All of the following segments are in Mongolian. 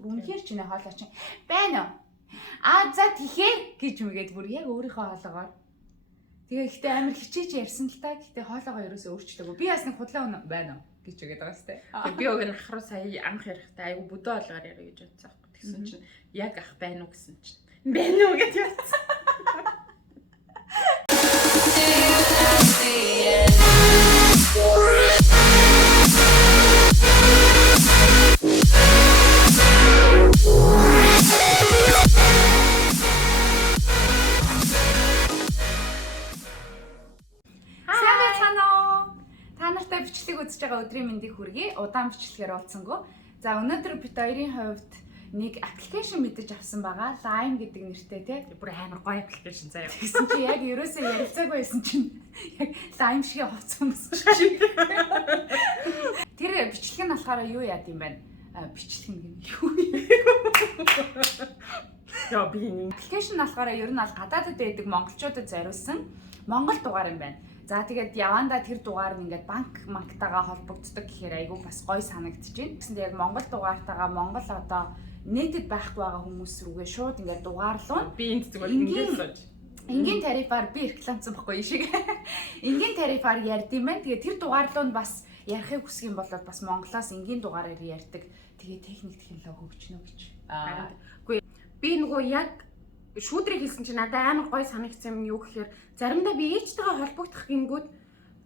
Үнэхээр ч нэ хоолой чинь байна уу? За тэгэхээр гэж мэгээд бүр яг өөрийнхөө хоолоогоор. Тэгээ ихтэй амар хичээж ярьсан л та. Гэхдээ хоолоогоо ерөөсөө өөрчлөөгүй. Би бас нэг худлаа өнө байна уу гэж үгээд байгаа сте. Тэгээ би өг нь ах руу сая анх ярихдаа айгу бүдөө олгоор яриа гэж бодсон аахгүй. Тэгсэн чинь яг ах байна уу гэсэн чинь. Байна уу гэж ярьсан. Үзэж байгаа өдрийн мэндийг хүргэе. Удаан бичлэгээр уулзсангүй. За өнөөдөр бид хоёрын хувьд нэг аппликейшн мэдэж авсан байгаа. Lime гэдэг нэртэй тий. Бүр амар гоё аппликейшн заяа. Тэгсэн чи яг ерөөсөө ярилцаагүй байсан чинь яг Lime шиг хоцсон гэсэн чи. Тэр бичлэг нь болохоор юу яад юм бэ? Бичлэг нь юу юм? Яа би энэ аппликейшн болохоор ер нь аль гадаадд байдаг монголчуудад зориулсан монгол дугаар юм байна. За тэгээд явандаа тэр дугаар нь ингээд банктайгаа холбогддог гэхээр айгүй бас гоё санагдчихэв. Гэсэндээ яг монгол дугаартайгаа монгол одоо нийтэд байхгүй байгаа хүмүүс рүүгээ шууд ингээд дугаарлуун. Би энд зүгээр ингээд сууж. Энгийн тарифаар би рекламцсан байхгүй шиг. Энгийн тарифаар ярьдсан байна. Тэгээд тэр дугаарлуун бас ярихыг хүсэх юм бол бас монголоос энгийн дугаараар ярьдаг. Тэгээд техник технологи хөгжнө гэж. Үгүй би нөгөө яг шүүдрийг хэлсэн чинь надад амар гоё санагдсан юм юу гэхээр заримдаа би ээжтэйгээ холбогдох гингүүд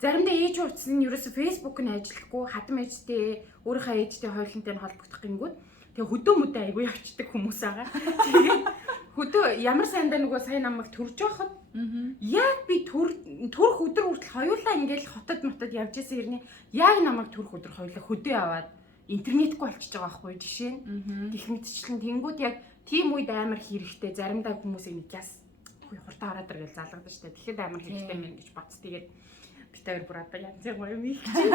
заримдаа ээж утсан нь ерөөсө фэйсбુક нь ажиллахгүй хатам ээжтэй өөрийнхөө ээжтэй хойлонтой нь холбогдох гингүүд тэгээ хөдөө мөдөө айгүй явчихдаг хүмүүс байгаа. Тэгээ хөдөө ямар сайндаа нөгөө сая намайг төрж байхад яг би төрх өдөр хүртэл хоёулаа ингээл хотод мотод явж исэн хэрний яг намайг төрх өдөр хоёулаа хөдөө аваад интернетгүй болчихж байгаа байхгүй жишээ нь гэх мэтчлэн тэнгүүд яг тийм үед амар хэрэгтэй заримдаа хүмүүсийг нэг яс хурдан хараад иргээл залгадаг штэ. Тэгэхэд амар хэрэгтэй мэн гэж бац. Тэгээд би тэр бүр одоо янз бүр юм их чинь.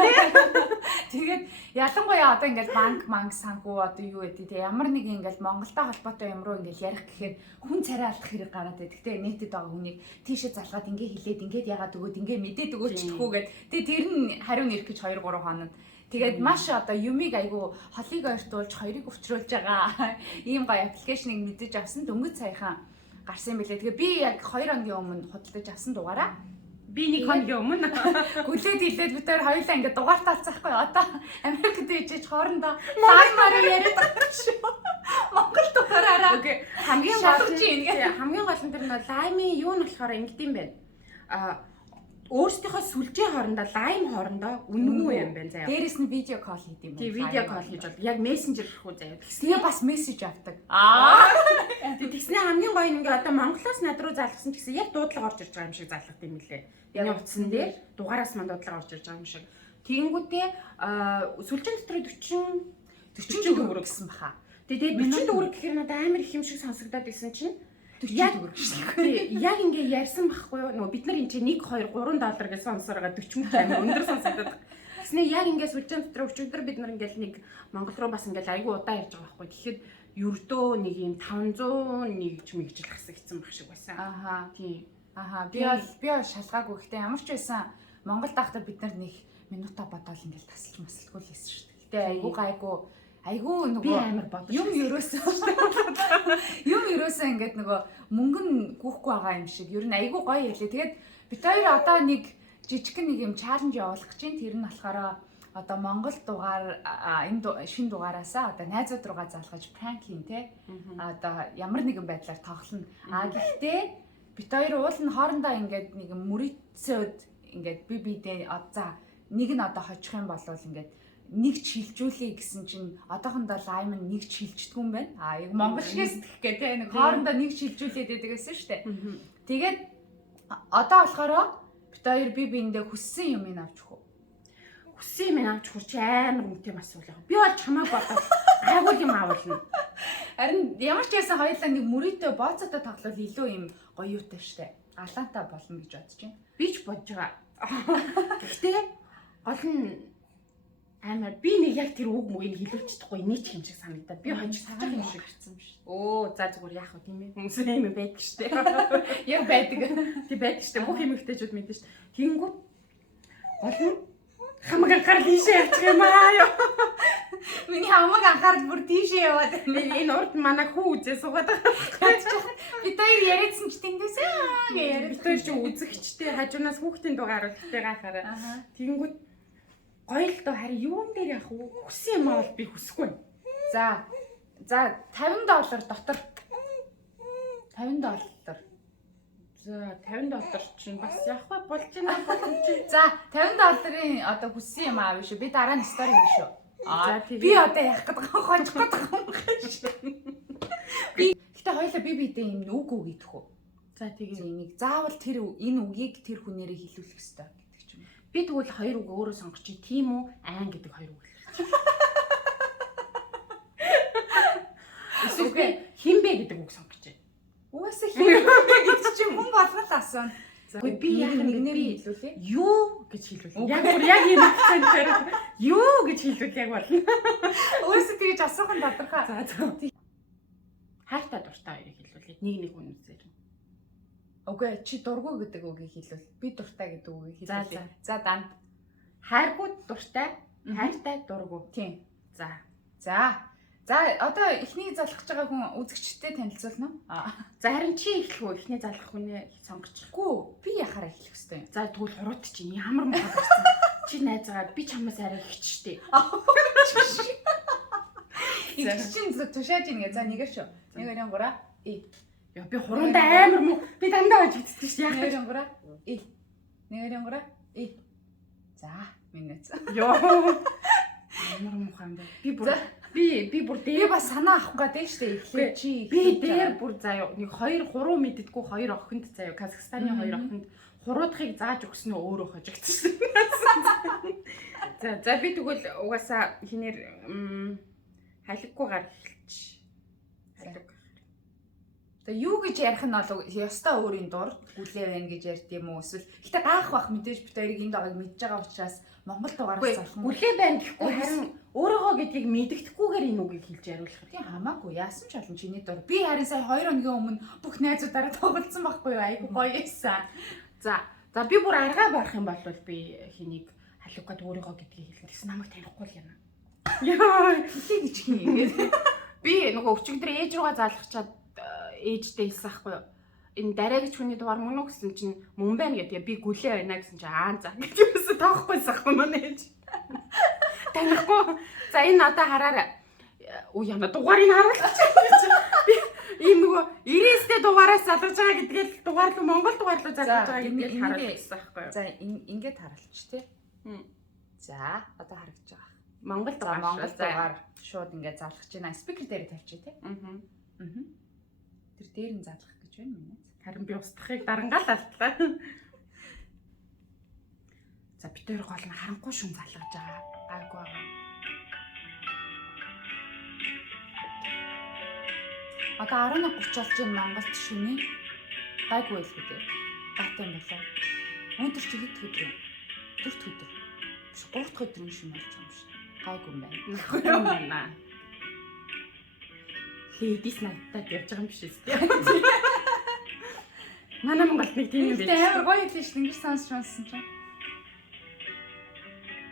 Тэгээд ялангуяа одоо ингээл банк санхүү одоо юу гэдэг те ямар нэг ингээл Монголтой холбоотой юм руу ингээл ярих гэхээр хүн царай алдах хэрэг гараад байдаг. Гэтэ нийтэд байгаа хүнийг тийшээ залгаад ингээ хэлээд ингээд ягаад өгөөд ингээ мэдээд өгөөчихгүй гэд. Тэгээд тэр нь хариу нэрх гэж 2 3 хоног. Тэгээд маш одоо юмыг айгу холыг ойртуулж хоёрыг өвчрүүлж байгаа ийм гоё аппликейшнийг мэдэж авсан дөнгөж саяхан гарсан юм билээ. Тэгээ би яг 2 хоногийн өмнө худалдаж авсан дугаараа би 1 хоногийн өмнө гүлээд хэлээд бид хоёр хоёулаа ингээд дугаар таалцахгүй одоо Америкт ижиж хоорондоо лаймаар яриад байгаа шүү. Монгол дугаараараа. Окей. Хамгийн гол нь тэр нь лаймын юу нь болохоор ингэдэм байна. Өөрсдийнхөө сүлжээ хоорондоо лайм хоорондоо үнэнгүй юм байна заяа. Дээрээс нь видео кол хийд юм байна. Тий видео кол хийж бол яг мессенжер рүү заяа. Тэгээ бас мессеж авдаг. Тэгснээ хамгийн гоё нь ингээ одоо Монголоос над руу залгасан гэсэн яг дуудлага орж ирж байгаа юм шиг залгад юм лээ. Энэ утсан дээр дугаараас мань дуудлага орж ирж байгаа юм шиг. Тэгэнгүүтээ сүлжээ дотор 40 төгрөг гэсэн баха. Тэгээ 40 төгрөг гэхээр надад амар их юм шиг сонсогдоод исэн чинь яг яг ингээ ярьсан байхгүй юу нөгөө бид нар энэ чинь 1 2 $3 гэж сонсороо 40 амар өндөр сонсогдоод. Тэснэ яг ингээ сүлжээ дотор өчигдөр бид нар ингээл нэг Монгол руу бас ингээл айгүй удаа ярьж байгаа байхгүй. Тэгэхэд ердөө нэг юм 501 ч мэгжил хасагдсан байх шиг байсан. Аха. Тийм. Аха. Би бол шалгаагүй. Гэхдээ ямар ч байсан Монгол дахтаа бид нар нэг минутаа бодоол ингээл тасалж масалгүй л хийсэн шүү дээ. Гэтэ айгүй гайгүй айгүй нөгөө юм ерөөсөө ингээд нөгөө мөнгө нь гүйхгүй байгаа юм шиг. Ер нь айгүй гоё хэлээ. Тэгээд бид хоёр одоо нэг жижигхэн нэг юм чаленж явуулах гэж байна. Тэр нь болохоор одоо Монгол дугаар энэ шинэ дугаараасаа одоо найзууд руугаа залгаж пранк хийн те. Одоо ямар нэгэн байдлаар тоглоно. Гэхдээ бид хоёр уул нь хоорондоо ингээд нэг мөрөцөөд ингээд бидээ за нэг нь одоо хожих юм болвол ингээд нэг чилжүүлээ гэсэн чинь одоохондоо лайм нь нэг чилждэггүй юм байна. Яг монгол шигээс тэгэх гэ те нэг хоорондоо нэг чилжүүлээд байдаг гэсэн шүү дээ. Тэгээд одоо болохоор бид хоёр биендээ хүссэн юм ин авч хөө. Хүссэн юм авч хурч амар үнэтэй асуулаа. Би бол чамааг бодоод айгуул юм авуулна. Харин ямар ч байсан хоёулаа нэг мөрөдөө бооцоотой тоглол илүү юм гоё юутай штэ. Галантаа болно гэж бодож байна. Би ч бодож байгаа. Гэхдээ гол нь амар би нэг яг тэр үг мөгийг хэлүүлчихдэггүй нэг ч юм шиг санагдаад би хонч сагаан юм шиг гарцсан юм шиг. Оо за зүгээр яах вэ тийм ээ. Хүмүүс юм байдаг штэ. Яг байдаг. Тий байдаг штэ. Бүх эмэгтэйчүүд мэдэн штэ. Тэнгүүд гол нь хамаг анхаарал ийшээ явчих юм аа ёо. Миний хамаг анхаарал бүр тийшээ яваад байна. Энэ урд манай хүү үзээ суугаад байгаа. Бид хоёр яриадсан ч тэндээс гэж яриад. Бид хоёр ч үзэгчтэй хажуунаас хүүхдийн дуу харуулттай гахаараа. Тэгэнгүүт гоё л доо харин юун дээр явах вэ? Хүссэн юм аа бол би хүсэхгүй. За $50 дотор. $50. За $50 чинь бас явах ба болж байна боломж. За $50-ын одоо хүссэн юм аа биш үү? Би дараа нь стори хийш шүү. За би одоо яах гэдэг хончих гэдэг юм байна. Би гэтээ хоёлаа би бидээ юм үг үг идэх үү. За тэгээ энийг заавал тэр энэ үгийг тэр хүнээрээ хэлүүлэх ёстой гэдэг ч юм. Би тэгвэл хоёр үг өөрөө сонгочих. Тийм үү? Айн гэдэг хоёр үг хэлчих. Эсвэл хинбэ гэдэг үг сонгочих. Угаасаа хинбэ гэдэг чинь хүн болгол асууна. Үгүй би яг нэгнээр хэлүүлээ. Юу гэж хэлвэл. Яг бүр яг энэ акцентээр юу гэж хэлвэл яг болно. Угаасаа тэгж асуух нь тодорхой. За. Хайртай дуртай хоёрыг хэлүүлээ. Нэг хүн үзээр. Үгүй чи дургу гэдэг үгийг хэлвэл би дуртай гэдэг үгийг хэлүүлээ. За дан. Хайргүй дуртай, хайртай дургу. Тийм. За одоо эхний залхаж байгаа хүн үзэгчтэй танилцуулна уу? За харин чи эхлэх үү? Эхний залхах хүнээ сонгочихгүй. Би яхаараа эхлэх ёстой юм. За тэгвэл хурууд чинь ямар муу болсон. Чи найзгаа би чамаас арай ихчтэй. Их чинь тушааж ийн. За нэгээр шүү. 1 2 3 и. Яа би хурундаа амар муу. Би дандаа байж иддэг шүү. Яг 1 2 3 и. 1 2 3 и. За минут. Йоо. Амар муу юм байна. Би бүр дээр бас санаа авах гэдэг шүү дээ. Эхлээ чи. Би дээр бүр заяа нэг 2 3 мэддэггүй 2 охинд заяа Казахстаны 2 охинд хуруудахыг зааж өгснөө өөрөө хожигдсон. За би тэгвэл угаасаа хинээр халиггүйгээр эхэлж. Халиг. За юу гэж ярих нь бол ёстой өөрийн дур хүлээ байна гэж ярьд юм уу? Эсвэл гэтээ гаах бах мэдээж бид хоёрыг энд байгааг мэдж байгаа учраас Монгол дугаараас залах хүлээ байна гэхгүй харин өөрөөгөө гэдгийг мэддэхгүйгээр энэ үгийг хэлж яриулах. Тийм хамаагүй яасан ч олон чиний дур. Би харин сая 2 өдрийн өмнө бүх найзуудаараа тоглолцсон байхгүй юу? Айгу гоё эссэн. За би бүр аргаа барах юм бол би хэнийг халиггад өөрөөгөө гэдгийг хэлэх гэсэн намайг танихгүй л юм. Яа, хэлээ гэж хин. Би нөгөө өчигдөр ээж руугаа залгачаад ээжтэй хэлсэн байхгүй юу? Энэ дараа гэж хүний дугаар мөн үү гэсэн чинь мөн байна гэдэг. Би гүлээ байна гэсэн чинь за гэдгийгээс тоохгүй сахгүй манай ээж. Танихгүй. За энэ одоо хараарай. Яна дугаарыг харуулчих гэж. Би ийм нөгөө 90-тэй дугаараас залгаж байгаа гэдгээл дугаар руу Монгол дугаар руу залгаж байгаа гэдгээл харуулчихсан байхгүй юу? За ингээд харуулчих тий. За одоо харагдаж байгаа. Монгол дугаар шууд ингээд залгаж байна. Спикер дээр тавьчих тий. Тэр дээр нь залгах гэж байна минь. Харин би устдахыг дарангаал алтлаа. За бид хоёр гол нь харанхуй шүн залгаж байгаа. Гайгүй байгаа. Одоо 11:30 болж байна Монголд шөнийн. Гайгүй байл гэдэг. Гайтай юм болоо. Өндөр чи хэд өдөр юм? 4 өдөр. Биш 3 дахь өдрийн шөнө болж байгаа юм шиг. Гайгүй юм байна. Ladies night-тад явж байгаа юм биш үү? Манай Монголд нэг тийм юм биш. Амар гоё хэлсэн шүү. Ингэж сонссон чинь.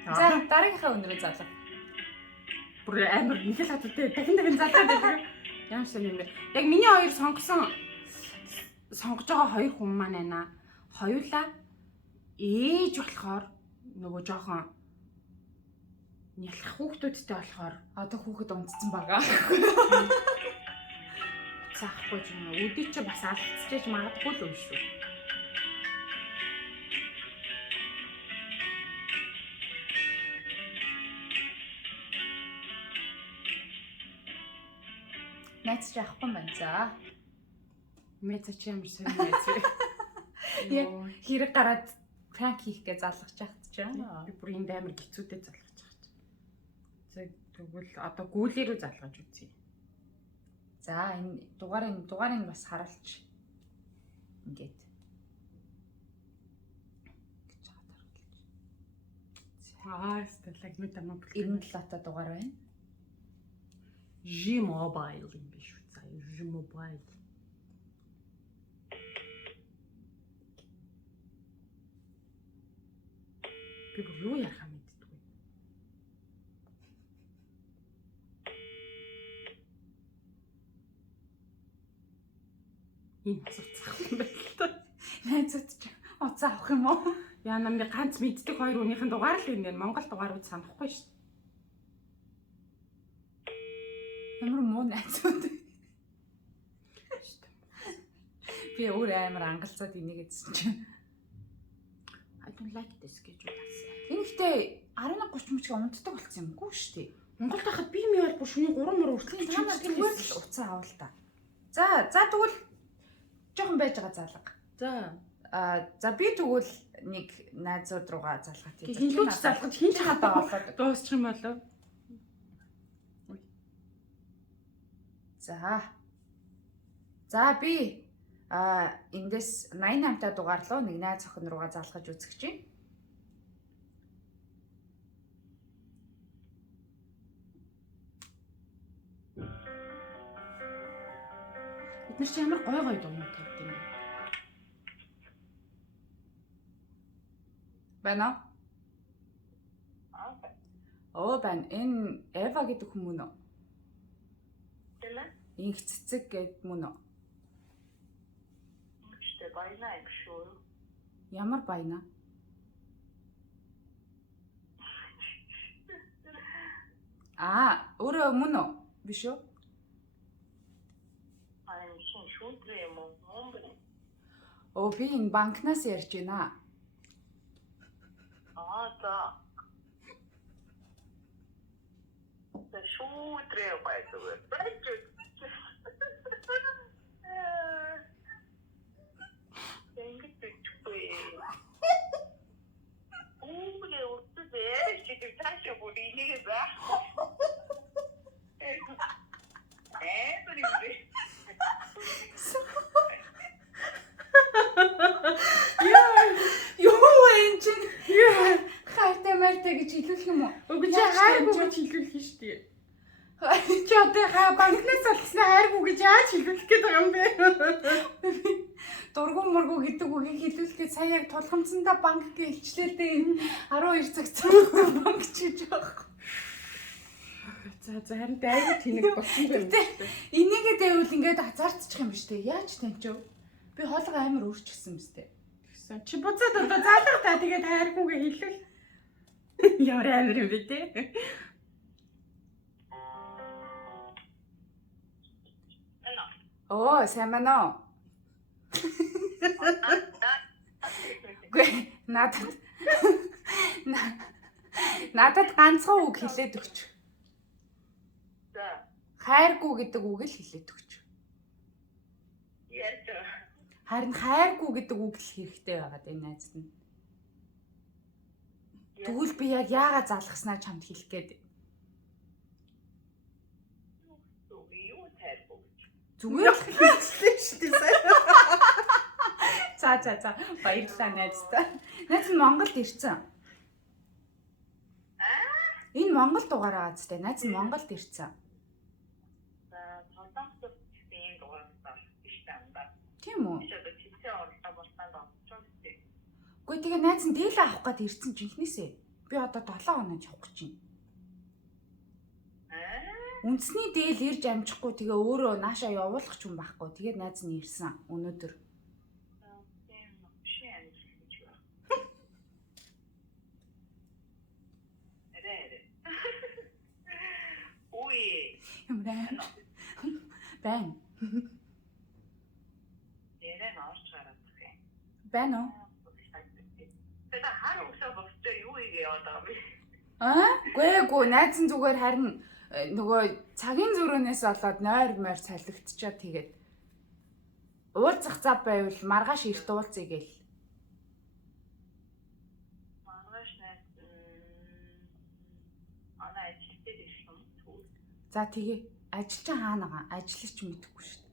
За дараагийнхаа өнөрөө залгав. Бүр амар нэг л хатуутай дахин залгаад байдаг. Ямар сайн юм бэ? Яг миний хоёр сонгож байгаа хоёр хүн маань байна. Хоёулаа ээж болохоор нөгөө жоохон нялх хүүхдүүдтэй болохоор одоо хүүхэд унтцсан байгаа. Цаахгүй ч юм уу. Үдий чи бас алдчихж магадгүй л юм шүү. Найз чи авахгүй байна. За. Мэцэ чи ямар сайн найз вэ? Яг хэрэг гараад пранк хийх гэж залгаж яхад ч юм. Би бүр энд амар хэцүүтэй залгаж байгаа ч. За тэгвэл одоо гүүлээрөө залгаж үзье. За энэ дугаарыг бас харуулж. Ингээд. гэж хаад харуулж. Сталаг мэт амаа 97 та дугаар байна. G-Mobile юм биш үү? За G-Mobile. Би юу яхаа мэддэггүй. Энэ асууцах юм байна л та. Найзууд ч уцаа авах юм уу? Яа намайг ганц мэддэг хоёр үнийхэн дугаар л энэ Монгол дугаарууд санахгүй шүү дээ. Ямар муу найзууд. Би өөр амар ангалцаад энийг эзэн чинь. I don't like this schedule. Энэ ихтэй 11:30 мөчгөө унтдаг болсон юм гүй шүү дээ. Монголд хахад би ми бол бүр шөнийн 3 мөр үргэлж Та нар зүгээр л уцаа авал та. За тэгвэл жоохон байж байгаа залга. За би тэгвэл нэг найзууд руугаа залгаад тийм. Хинлүүч залгаж хин ч хадаа болоод дуусчих юм болов. За би эндээс 88-та дугаарлуу нэг найз охин руугаа залгаж үзэх чинь. Бид нар чи ямар гой дуу юм тавьд юм бэ? Байна. Байна. Энэ Эва гэдэг хүмүүн үү? Тийм ээ. Инх цэцэг гэдэг мөн үү? Işte bayna юм шүү. Ямар баяна? Өөрөө мөн үү? Биш үү? Шин шүүтрээ юм уу? Би энэ банкнаас ярьж байна. За. Шүүтрээ байдаг. Тэнгэр бичгүй. Уугээ утсаа чи таашаа бүр инийг байх. Хайртай мартай гэж хэлүүлэх юм уу? Үгүй чи хайргүй гэж хэлүүлэх нь шүү дээ. Чи одоо банкнаас олсноо хайргүй гэж яаж хэлүүлэх гээд байгаа юм бэ? Дургуун мургуу гэдэг үгийг хэлүүлэхэд сая яг тулгамцсандаа банк гэж илчлээ дээ. 12 цаг банк ч гэж байгаа. За харин дайгуу тэнэг болсон юм. Энийгээ дэвэл ингээд азартчих юм биш үү? Яаж таньч вэ? Би хоолой амар өөрчлөсөн юм зү. Тэгсэн. Чи буцаад одоо заалга та тэгээд хайргүйгээ хэлвэл ямар амар юм бэ те? Сайн байна уу? Гүй надад ганцхан үг хэлээд өгч. Хайргүй гэдэг үг л хэлээд өгч. Харин хайргүй гэдэг үг л хэрэгтэй байгаад энэ найзд нь. Тэгвэл би яг яагаад залгаснаа чамд хэлэх гээд. Зүгээр л хэлсэн шүү дээ. За баярлалаа найздаа. Найз нь Монголд ирсэн. Энэ Монгол дугаараа газтай. Найз нь Монголд ирсэн. Тийм үү? Гэхдээ тэгээ найз нь дээлээ авах гээд ирсэн ч ихнээсээ. Би одоо 7 хоног явах гэж байна. Үндэсний дээл ирж амжихгүй тэгээ өөрөө наашаа явуулах ч юм байхгүй. Тэгээд найз нь ирсэн өнөөдөр. Юмраа. Байна. Байна уу? Тэгээд харуусаа бостой юу хийгээ яваад байгаа бэ? Гүй найз нь зүгээр харин нөгөө цагийн зөрөөнөөс болоод нойр морь салгидчихаа тэгээд уулзах зав байвал маргааш эрт уулзъя гээл. Маргааш найз ана ажилтдаг ирсэн. За тэгээ ажил чинь хаана байгаа? Ажил ч мэдэхгүй шүү дээ.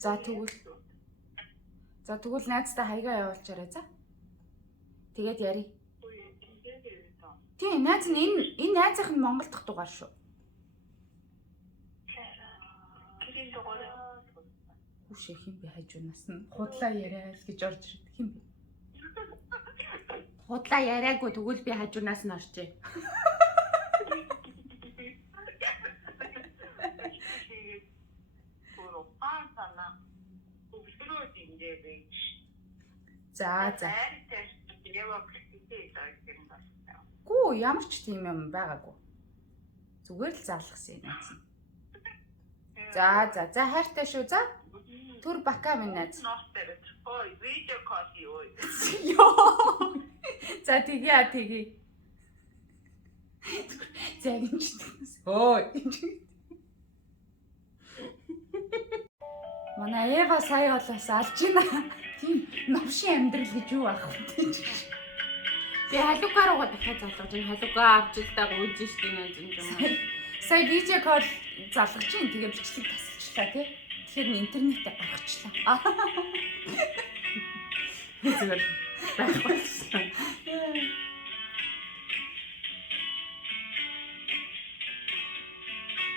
За тэгвэл найздаа хаягаа явуулчаарай за. Тэгээд ярий. Тийм найз нь энэ найзынх нь Монгол дахь дугаар шүү. Хүшээ хин би хажуунаас нь худлаа яриа л гэж орж ирдэг хин би. Худлаа яриаггүй тэгвэл би хажуунаас нь орчээ. бийж. За за. Хайр тест яваа хэрэгтэй юм байна. Гүү ямар ч тийм юм байгаагүй. Зүгээр л залгасан юм найз. За хайртай шүү. За. Түр бака минь найз. Ноостой. Ой, видео кол юу. Йоо. За тэгээ. Загинчдагс. Ой. Манай Эва сая болоос алж байна. Тийм новшин амьдрал гэж юу ах вэ? Би халука руугаа дахиад залгаж байна. Халука авч л даа гүйж штэ нэ юм. Сая видео кол залгаж чинь тэгээ бичлэг тасалчлаа тий. Тэгэхээр интернетээ гаргачлаа. Зүгээр байх болсон.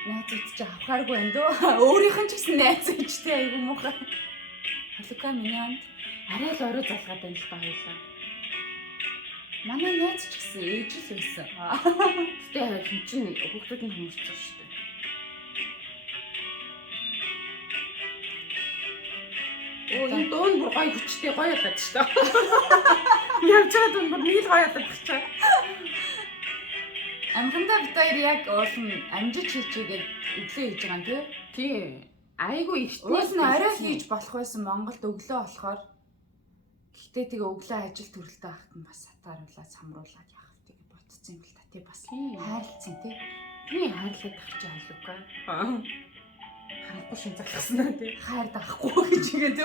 Найз ч авахааргүй байна дөө. Өөрийнх нь ч гэсэн найз үчтэй айгүй муухай. Халука минь Арай л орой залгаад байна л ба хоёлаа. манай найз ч гэсэн ээж л байсан. Гэтэ хин чин хүүхдүүд нь хүмүүжсэн шүү дээ. Оо энэ дуун бүр гоё хүчтэй гоё болоод шүү дээ. Явж байгаа дуун бүр нэг л гоё болоод байна. Амхандаа бид хоёр яг уулын амжиж хийчихгээд өглөө хийж байгаа юм тий. Тий. Айгу ихтэй. Уус нь орой хийж болох байсан Монголд өглөө болохоор. Гэхдээ тэгээ өглөө ажил төрөлтэй байхад нь бас сатааруулаад самруулаад явах тэгээ ботцсон юм л та тий бас хайрлцсан тий. Тий хайрлаад тахчих халука. Харахгүй шин залгасан аа тий. Хайр дахгүй гэж игээд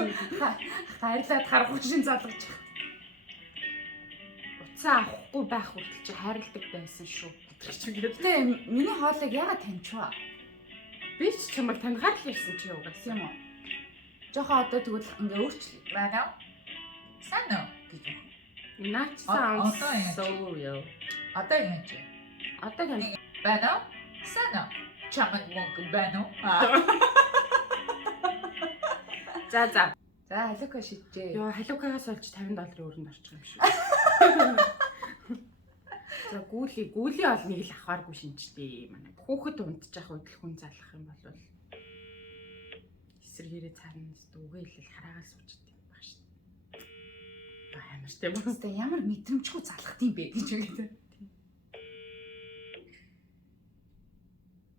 хайрлаад харахгүй шин залгаж. Уцаа авахгүй байх хүртэл чи хайрладаг байсан шүү. Гэтэ миний хоолыг ягаад таньчваа? Би ч чамайг таньгаар л ирсэн чи угаас юм уу? Жохоо одоо тэгвэл ингээ өөрчлөе. Байна. Сайн уу гэж. Наач Одоо соо ёо. Одоо юм чи. Одоо тань Байна. Сайн уу. Чамд мөнгө байна уу? за. За халука шийджээ. Ёо халукагаас олж $50 өрөнд орчих юм шүү. За гүүли бол нэг л авахааргүй шинжтэй манай. Хүүхэд унтчих үед л хүн залах юм бол эсрэгээрээ цаана дүүгээ хэлэл хараагаа суучдаг юм баг шүү. Амартай юм. Тэ ямар мэдрэмжгүй залхах юм бэ гэж үгээд.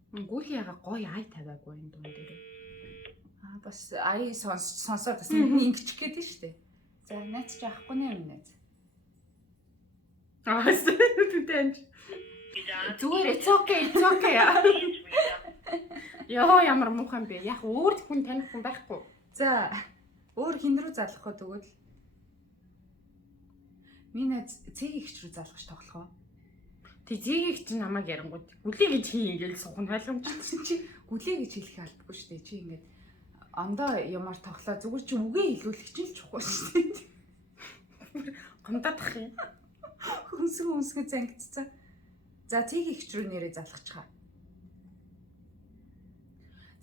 Гүүли яга гоё ай тавиагүй энэ дуун дээр. Бас ай сонсоод бас ингэчих гээд нь штэ. За найз чи авахгүй нэ юм найз. Тэнч. Зүгээр it's okay. Яа ямар муухай юм бэ? Яг өөр хүн таних хүн байхгүй. За өөр хин рүү залах уу тэгвэл? Миний найз цэг ихч рүү залгах тоглох уу? Тэг зэгийг чи намайг ярангууд гүлээ гэж хий ингээл сухна ойлгомжтой Чи гүлээ гэж хэлэх албагүй штэ. Чи ингээд ондоо юмар тоглоо зүгээр чи үгээ хэлүүлэх чинь л чухал штэ. гомдоодах юм. Хүнсгэн зангидцсан. За цэг ихч рүү нэрээ залгачихаа.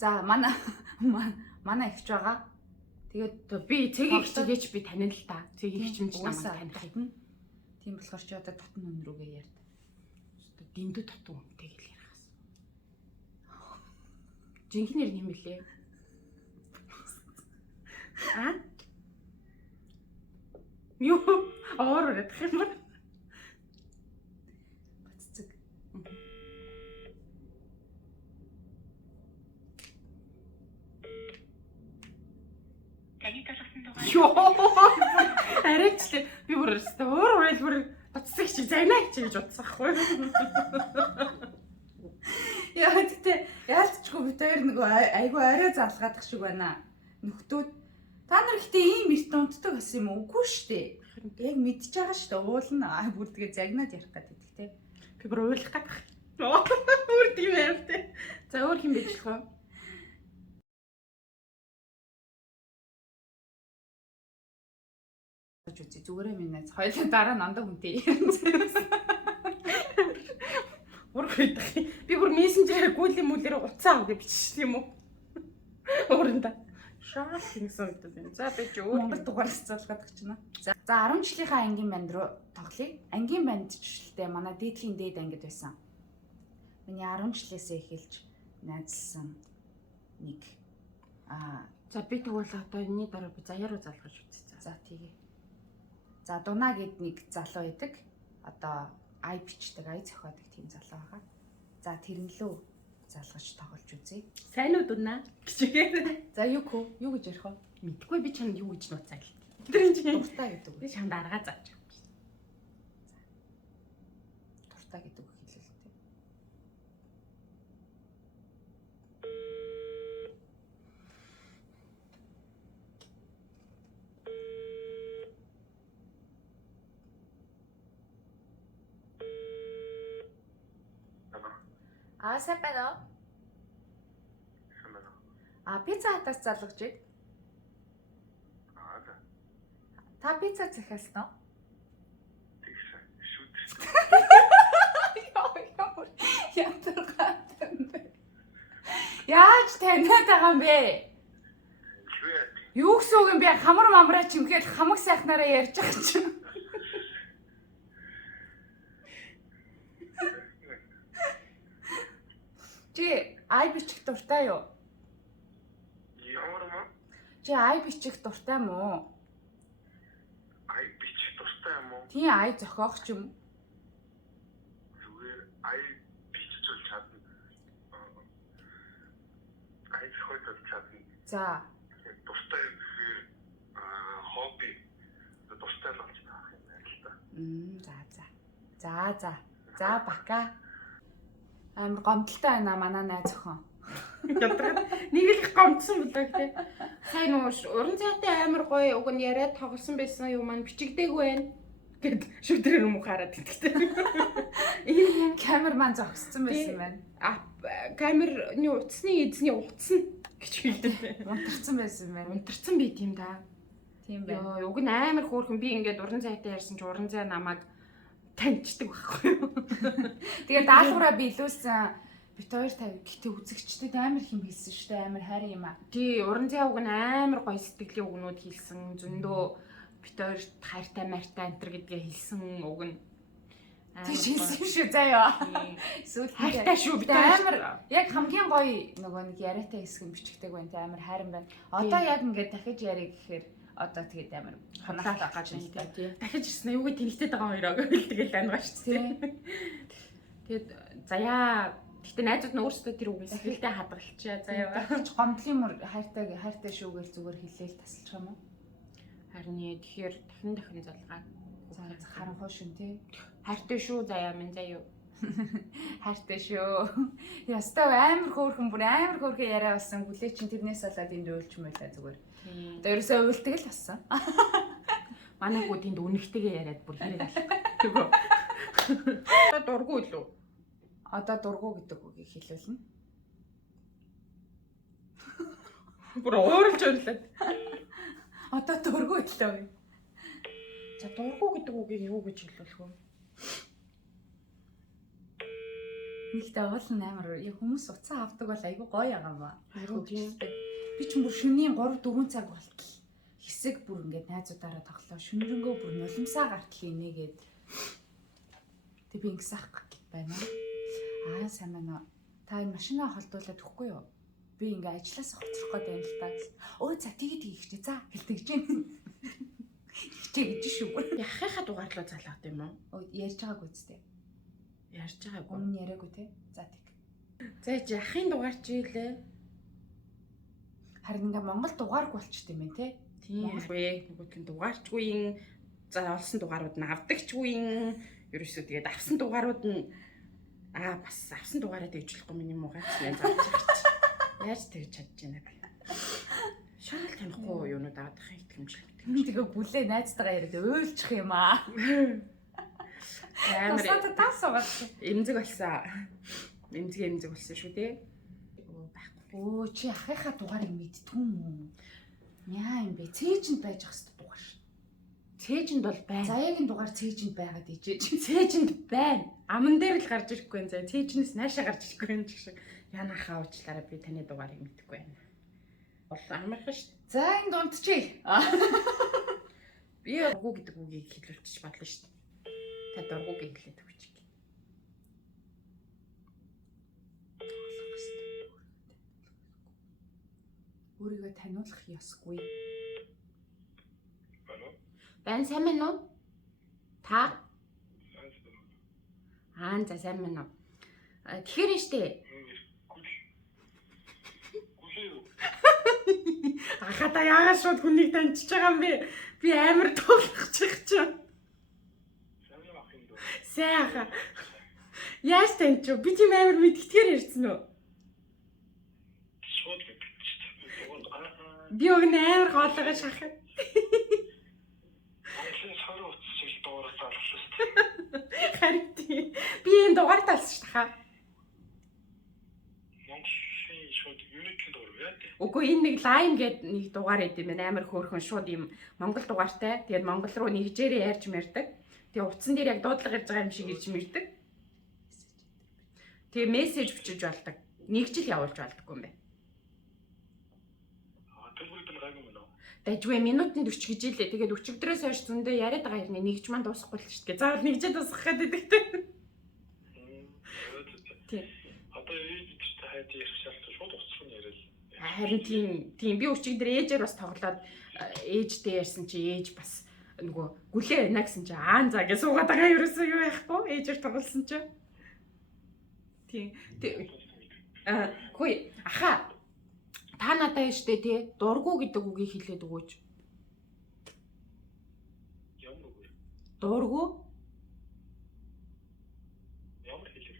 За манай ихч байгаа. Тэгээд Би цэгийг чигээч би танил л та. Цэгийг ч юм чи намайг уусаа таних. татна. Тийм болохоор чи одоо татна үн рүүгээ ярд. Дэндүү татуу үнтэй гэл ярахаас. Жинхэнээр юм билээ. Юу? Ороод их юм. Баццэг. Ёо. Арайч би бүр өөр бүр бацсаг шиг загнаа чи гэж бодсон хгүй. Яа гэтээ яалтчгүй бид хоёр нөгөө айгу арай залгаадах шиг байна. Нөхдүүд та нар ихтэй ийм эрт унтдаг гэсэн юм үгүй штэ. Яг мэдчихэж байгаа штэ. Уулна бүр тэгээ загнаад ярих гэдэг те. Би бүр уйлах гэдэг. Өөр тийм ярьтай. За өөр хин бичлэх вэ? Зүгээрээ минь найз хоёулаа дараа нандаа хүнтэй ярилцсан. Урах би бүр мессенжерээр гүйлээ мүлээр уцаа аваад бичсэн юм уу? Өөрөндөө. Шаал гэсэн үг юм. За би ч Монгол дугаараас залгаад өгч байна. За 10 жилийнхаа ангийн банд руу тоглоё. Ангийн банд жишэлтэй манай дээдлийн дээд ангид байсан. Миний 10 жилээсээ эхэлж найзлсан нэг За би тэгвэл одоо энэний дараа би заяа руу залгаж үзье. За тэгье. За Дуна гэд нэг залуу байдаг. Одоо ай бичдэг, ай зохиодог тийм залуу байгаа. За тэрнлөө залгаж тоглож үзье. Сайн уу Дуна? Гэчигээр. За юу гэж ярих вэ? Мэдгүй би чанд юу гэж нууцаа гэлээ. Тэр энэ чинь Дуртай гэдэг үг. би чанд аргаа зааж. Дуртай гэдэг үг хэлээ л дээ. Сайн байна уу? Пицца хатаас залгаж ийг. За. Та пицца захиалсан уу? Тэгсэн. Шүд. Яаж таниад байгаа юм бэ? Юу яа? Юу гэсэн үг юм бэ? Хамар мамраа чимгээл хамаг сайхнараа ярьж байгаа чинь. Чи ай бичих дуртай юу? Ямар юм? Чи ай бичих дуртай мó? Ай бич дуртай юм уу? Тийм ай зохиох ч юм. Зүгээр ай бич зүйл чадна. Ай зохиол чадна. За. Дуртай гэхээр хобби дуртай л болж таах юм байна л да. За бака. Амар гомдолтой байна манай найз охин. Нэг л их гомдсон болоо гэдэг. Сайн уу уран зайтай амар гоё уг нь яриад тоглосон байсан юм маань бичигдээгүй байна. Гэт шүтрээр юм хараад итгэдэг. Энэ Камер маань зогссон байсан байна. камерны утасны эзний утас нь гэж хэлдэг. Унтарсан байсан байна. Унтарсан би тийм да. Тийм байна. Ёо уг нь амар хөөрхөн би ингээд уран зайтай ярьсан чи уран зай намайг таньчдаг байхгүй юу? Тэгээ даалгавраа биелүүлсэн бит 250 гэхдээ үзэгчдэд амар их юм хэлсэн шүү дээ. Амар хайр юм аа. Тий, уран зай уг нь амар гоё сэтгэлийн үгнүүд хэлсэн. Зөндөө бит 2 хайртай мартай антер гэдгээ хэлсэн уг нь. Тэг хэлсэн шүү заяа. Эсвэл хайртай шүү бит амар яг хамгийн гоё нөгөө нэг яриатай хэсэг бичгдэг байна. Тэ амар хайран байна. Одоо яг ингээд дахиж ярих гэхээр одоо тэгээд амар хонолох гэж байна тий. Дахиж ирсэн аюугаа тэнэгтэй байгаа хоёроо гэл тэгэл ангаач тий. Тэгээд заяа гэтээ найзууд нь өөрсдөө тэр үгээс хэлдэ хадгалчаа заяа. Дахиж гомдлын мөр хайртай шүүгээр зүгээр хэлээл тасалчих юм уу? Харин тэгэхээр дахин залгаа. За харанхуй шин тий. Хайртай шүү заяа минь заяа. Хайртай шүү. Ястаа амар хөөрхөн яриа болсон. Бүлээ чин тэрнээс болоод энд өөлч мөлөө зүгээр. Одоо ерөөсөө уйлдаг л болсон. Манай хүү тэнд үнэгтэйгээ яриад бүр хэрэг алах. Тэгөө. Одоо дурггүй лөө. Одоо дурггүй гэдэг үгийг хэлүүлнэ. Бүр ууралж өрлөө. Одоо дурггүй лөө. За дурггүй гэдэг үгийг юу гэж хэлүүлэх вэ? Нэгтэй оол амар яг хүмүүс уцаа авдаг бол айгүй гоё байгаа юм ба. Айгүй тийм. Би ч бүр шөнийн 3-4 цаг болтол хэсэг бүр ингээд найзуудаараа тоглоо. Шөнөрөнгөө бүр нулимсаа гартал инээгээд. Тэг би ингэс ах гэт байна. Сайн байна. Та машинаа холдуулаад өгөхгүй юу? Би ингээ ажилласаа хоцрох гээд байна л та. Өө за тэгээд хийхчээ. За хэлдэг чинь. Хичээ гэж шүү. Яхахаа дугаарлуу залгаад юм уу? Ярьж байгаагүй зү. Ярьж байгаагүй. Өмнө яриаггүй те. За тэг. За яхахын дугаар чи илээ. Харин ингээ Монгол дугааргүй болчт юм байна те. Тийм ээ. Нөгөөдгөө дугаарчгүй ин за олсон дугаарууд нь авдагчгүй ин ерөөсөө тэгээд авсан дугаарууд нь бас авсан дугаараа дэвжүүлэхгүй миний муугаач яаж авч ирч. Яаж тэгж чадж байна бэ? Шаал танихгүй юунууд аваад их итгэмжлэг. Тэгээ бүлээ найзтайгаа яриад өөлчих юм аа. Амар таасаад эмзэг болсон. Эмзэг болсон шүү дээ. Өө чи ахыхаа дугаарыг мэдтгүй юм уу? Яа юм бэ? Цээжинд байж ах хэвээр дугаар ш. Цээжинд бол байна. Заяагийн дугаар цээжинд байгаад ижээж. Цээжинд байна. Аман дээр л гарч ирэхгүй юм заа. Цээжнээс наашаа гарч ирэхгүй юм шиг. Янахаа уучлаарай би таны дугаарыг мэдэхгүй байна. Бол амархан ш. За энэ дундчий. Би дургу гэдэг үгийг хэлүүлчих бодлоо ш. Та дургуг хэлээд өгч. өөрийгөө таниулах ёсгүй. Байн сайн байна уу? Та? За сайн байна уу? Тэгэхээр нь штэ. Ахада яагаад шууд хүнийг таньчиж байгаа юм бэ? Би амар тоглох чинь. Сайн аха. Яаж таньч вэ? Би тийм амар мэдтгэр ярьсан уу? Шууд мэдчихсэн. Би өг амар хоолойгоо шахах. Анхны сарын утас шиг дуурайж алсан шүү дээ. Харин тийм. Би энэ дугаар талсан шүү дээ. Монголын шууд Unique дугаар яа. Үгүй энэ нэг лайм гэдэг нэг дугаар идэм байна. Амар хөөрхөн шууд юм Монгол дугаартай. Тэгээд Монгол руу нэгжээрээ ярьж мэрдэг. Тэгээ утсан дээр яг дуудлага ирж байгаа юм шиг ирж мэрдэг. Тэгээ мессеж бичиж болдог. Нэг жил явуулж болдоггүй юм байна. Төлбөрөд нь гайгүй мөн үү? Дажгүй минутанд 40 гэж илээ. Тэгээд өчигдрөөс хойш зөндөө яриад байгаа юм. Нэгж маань дуусахгүй л шүү дээ. Заавал нэгжээ дуусгах гэдэг те. Тийм. Одоо ээжтэй хайж ярих шалтгаан шууд уцчих нь яриа л. Харин тийм би өчигдөр ээжээр бас тоглоод ээжтэй ярьсан чи ээж бас нөгөө гүлээ байна гэсэн чи за гэж суугаад байгаа ерөөсөө юу яахгүй ээжээр тоглосон чи. Тийм. Хөөе аха та надад яштэй тий дургу гэдэг үгийг хэлээд өгөөч. Ямар үг вэ? Дургу Ямар хэлээр?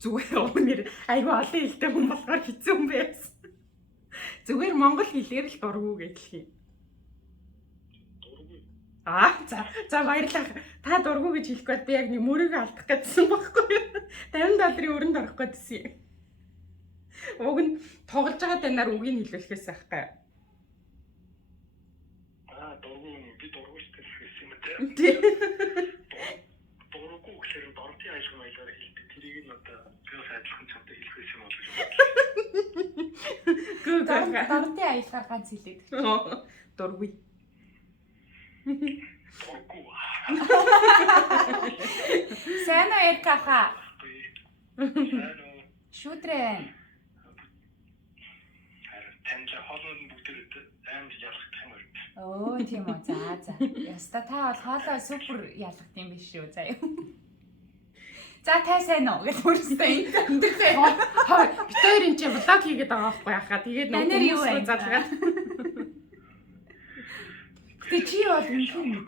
зүгээр өнөр айгүй олон хэлтэй хүн болохоор хэцүү юм байсан. Зүгээр монгол хэлээр л дургу гэж хэлхий. Дургүй. За баярлалаа. Та дургу гэж хэлэхгүй бол би яг нэг мөрөөгөө алдах гэсэн байхгүй юу? $50 өрөнд орох гэсэн юм. Уг нь тоглож байгаа танаар үгийг хэлүүлэхээс байхгүй. Дургүй би дургүй хэлсэн юм Тийм. Дургүй гэхээр дордын ажил маягаар хэлдэг. Тэрийг нь одоо би бас адилхан цантай хэлэх юм бол гэж бодлоо. Дордын аялгаар ганц хэлээд. Дургүй. Дургүй. Сайн уу Эркаха? Сайн уу? Шүтрэн. Танд хоолойд бүгдээ амар ялгах юм байна. Оо тийм үү. За. Яста та бол хоолой супер ялгах юм биш үү? За юу. За та сайн уу гэж үрстэй өндөртэй. Бид хоёр энэ чинь влог хийгээд байгаа байхгүй яхаа. Тэгээд Танаар юу вэ? залгаад. Тэ чи бол үнэн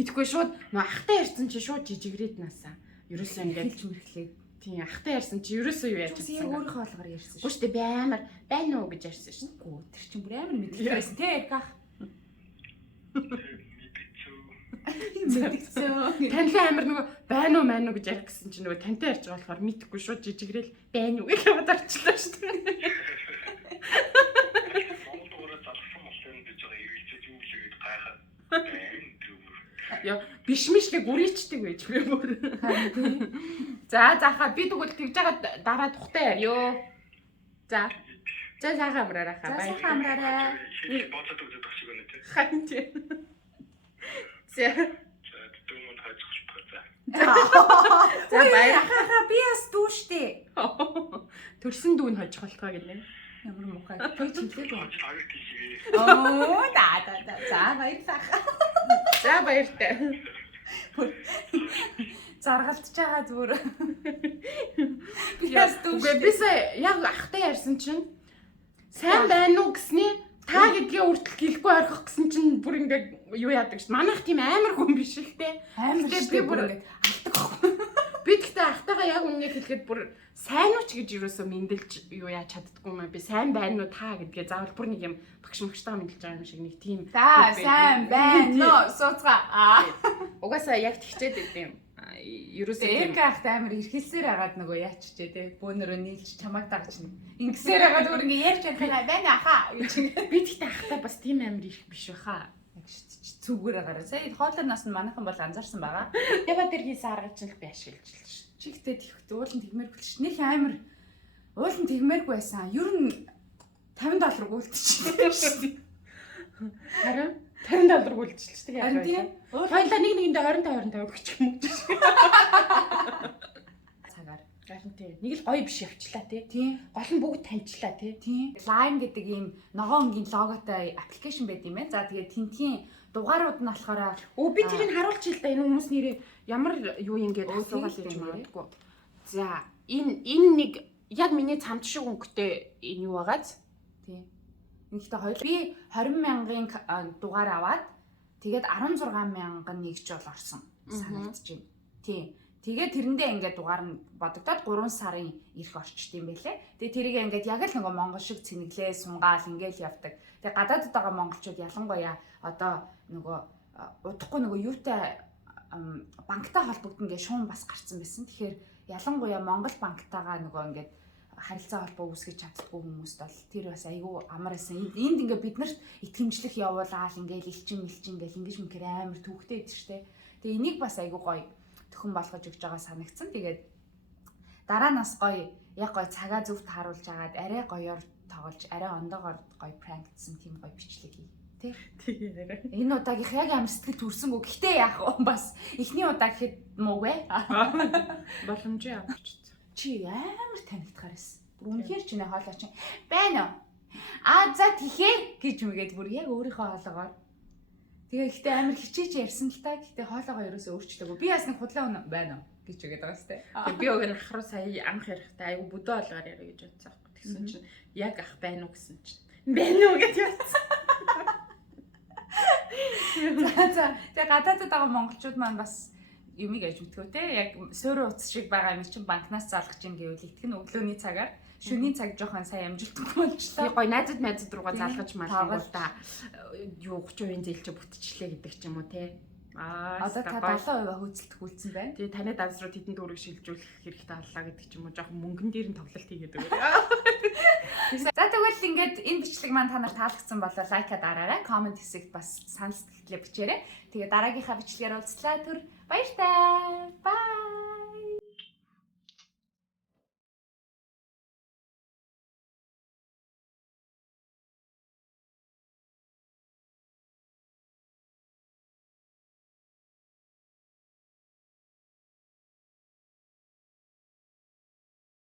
Мэдгүй шууд ахтай ярьсан чи шууд жижигрээд насаа. Ерөөсөө ингээд хэлж мэрхлээ. тийм ахтай ярьсан чи ерөөсөө юу яаж Чи яг өөрийнхөө хоолгоор ярьсан шүү. Гүштэй би амар байна уу гэж ярьсан шүү. Үгүй тэр чинь бүр амар мэдчихсэн тий Эрках. Мэдчихсэн. Танилаа амар нөгөө байна уу маа гэж ярих гэсэн чи нөгөө тантай ярьж байгаа болохоор мэдхгүй шууд жижигрээл байна уу гэж яваад орчлоо шүү дээ. Монгол дуурайж алсан болсон гэж байгаа эргэлзэж юу лээд гайхаад Яа биш л гүрийчдэг байж би бүр. За заахаа би тэгвэл тэгж байгаа дараа тухтай ярьё. За сайхан амраарай хаа. За сайхан амраарай. бодлоод өгдөг шиг байна тий. Хань тий. За Дүүмэнд хайчих шалтгаан. За баяр. Би бас дүүштэй. Төрсөн дүүн хожих болтгоо гэнэ. Ямар муухай. Тэг чимлээд байна. Лагер тийшээ. Оо да. За баярлалаа. За баяртай. Заргалдж байгаа зүгээр. Би бас дүүштэй. Үгүй бисаа яг ахтай ярьсан чинь сайн байна уу гэснээ та гэдгээ үртэл хэлэхгүй орхих гэсэн чинь бүр ингээд юу яадаг шүү. Манайх тийм амар хүн биш л те. Амар би бүр ингээд алдаг байхгүй. Би тэгтээ ахтайгаа яг үннийг хэлэхэд бүр сайн уу ч гэж юусоо мэндэлж юу яа чаддггүй маа. Би сайн байна уу та гэдгээ заавал бүр нэг юм багш магштайгаа мэндэлж байгаа юм шиг нэг тийм. За сайн байна уу сууцгаа. Угаасаа яг тэгчээд байд юм. Ерөөсөө тийм Эркахтай амар ирхэлсээр агаад нөгөө яаччээ те. Бөөнөрөө нийлж чамаг дагч нэг. Ингэсээр агаад өөр ингэ ярьж байгаа байна аха гэж. би тэгтээ ахтай бас тийм амар ирэх биш баха. Яг зүгээр агараа. Сая хоолойноос нь манайхан бол анзаарсан байгаа. Яга тэр хийсэн арга чинь л би ашиглаж л шүү. Чигтэй тэгвхтэй уулын тэгмээргүй ш. Нэг амар уулын тэгмээргүй байсан. Ер нь $50 гүйлтчихсэн шүү. Харин $50 гүйлтчихдэг яа. Харин тийм. Хоёлаа нэг нэгэндээ 25 өгч юм уу. Цагаар. Харин тийм. Нэг л гоё биш явчлаа тий. Тийм. Гол нь бүгд таньчлаа тий. Тийм. Lime гэдэг ийм ногоон өнгийн логотой аппликейшн байт юм байна. За тэгээд тентхийн дугаарууд нь болохоор Би тэрийг харуулж ил да энэ хүмүүс нэрээ ямар юу ингээд Өө, асуугаад тийм байж үү. магадгүй. За энэ нэг яг миний цамт шиг өнгөтэй энэ юу байгааз. тийм. Нэгтэй хоёр би 20,000-ын дугаар аваад тэгээд 16,000 нэгж бол орсон санагдаж байна. Тийм. Тэгээд тэрэндээ ингээд дугаар нь бодогдоод 3 сарын ирэх орчт юм байлээ. Тэгээд тэрийг ингээд яг л нөгөө монгол шиг цэнэглээ сунгаал ингээд явдаг. Тэгээд гадаадд байгаа монголчууд ялангуяа одоо нөгөө удахгүй нөгөө юутай банктай холбогдно гэж шуум бас гарцсан байсан. Тэгэхээр ялангуяа монгол банктайгаа нөгөө ингээд харилцаа холбоо үүсгэж чаддгүй хүмүүст бол тэр бас айгүй амар байсан. Энд ингээд бид нарт итгэмжлэх явуулаад ингээд илчин ингээл ингэж мэнхэр амар түүхтэй байдаг штэ. Тэгээ энийг бас айгүй гоё төхөн болгож өгч байгаа санагдсан. Тэгээд дараа нас гоё яг гоё цагаа зөв тааруулж агаад арай гоёор тоглож арай ондоогоор гоё пранкдсан тийм гоё бичлэг хий. Тэ? Тийм. Энэ удаагийнх яг амар сэтгэл төрсөнгөө. Гэхдээ яах вэ? Бас эхний удаа гэхэд муу вэ? Боломжтой авч. Чи амар танигдахаар байсан. Бүр үнэхээр чи нэ хоолой чинь байна уу? За тэхээ гэж мэгээд бүр яг өөрийнхөө хоолоогоор. Тэгээ ихтэй амар хичээж ярьсан л та. Гэхдээ хоолоогоо ерөөсөө өөрчлөөгүй. Би бас нэг худлаа өнө байна уу гэж үгээд байгаа сте. Би өг нь ах руу сая анх ярихдаа айгу бүдөө олгоор яриа гэж бодсон аахгүй. Тэгсэн чинь яг ах байна уу гэсэн чинь. Байна уу гэж ярьсан. За тэгээ гадаадд байгаа монголчууд маань бас юмыг аж мэдгүй те. Яг суурь утас шиг байгаа юм чинь банкнаас залгах юм гэвэл итгэн өглөөний цагаар шөнийн цаг жоохон сайн амжилтгүй болчлаа. Би гоё найзад руугаа залгаж малгал да. Юу 30% зээлчээ бүтчихлээ гэдэг ч юм уу те. Одоо та 70% хөөцөлдөх үлдсэн байна. Тэгээ таны данс руу тэдэн дүүрэг шилжүүлэх хэрэгтэй боллаа гэдэг ч юм уу жоохон мөнгөн дээр нь тоглолт хийгээд өгөө. За тэгвэл ингээд энэ бичлэг маань танаар таалагдсан бол лайка дараарай. Комент хэсэгт бас санал сэтгэлээ бичээрэй. Тэгээ дараагийнхаа бичлэгээр уулзлаа. Түр баяртай. Бай.